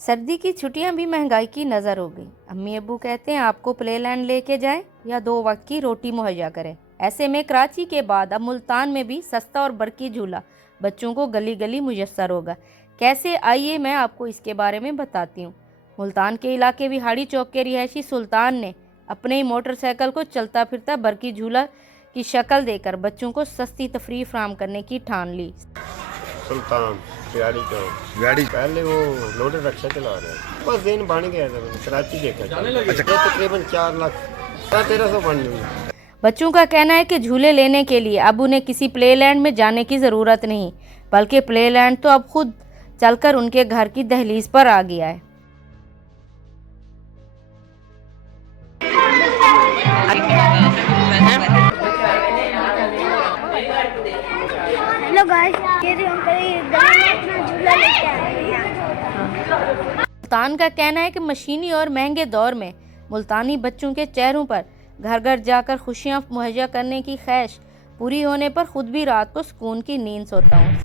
सर्दी की छुट्टियां भी महंगाई की नज़र हो गई। अम्मी अब्बू कहते हैं आपको प्ले लैंड लेके जाएं या 2 वक्त की रोटी मुहैया करें। ऐसे में कराची के बाद अब मुल्तान में भी सस्ता और बरकी झूला बच्चों को गली गली मुयस्सर होगा। कैसे, आइए मैं आपको इसके बारे में बताती हूँ। मुल्तान के इलाके विहाड़ी चौक के रिहायशी सुल्तान ने अपने ही मोटरसाइकिल को चलता फिरता बरकी झूला की शक्ल देकर बच्चों को सस्ती तफरीह फराहम करने की ठान ली। सुल्तान बिहाड़ी चौक गाड़ी पहले वो लोडेड रक्षा चला रहे हैं, बस दिन बन गया था, मैंने कराची देखा था। ये तकरीबन 4 लाख 1300 बन गई। बच्चों का कहना है कि झूले लेने के लिए अब उन्हें किसी प्ले लैंड में जाने की ज़रूरत नहीं, बल्कि प्ले लैंड तो अब खुद चलकर उनके घर की दहलीज पर आ गया है। हेलो गाइस, ये अंकल अपना झूला लेके आए हैं। मुल्तान का कहना है कि मशीनी और महंगे दौर में मुल्तानी बच्चों के चेहरों पर घर घर जाकर खुशियां मुहैया करने की ख्वाहिश पूरी होने पर खुद भी रात को सुकून की नींद सोता हूँ।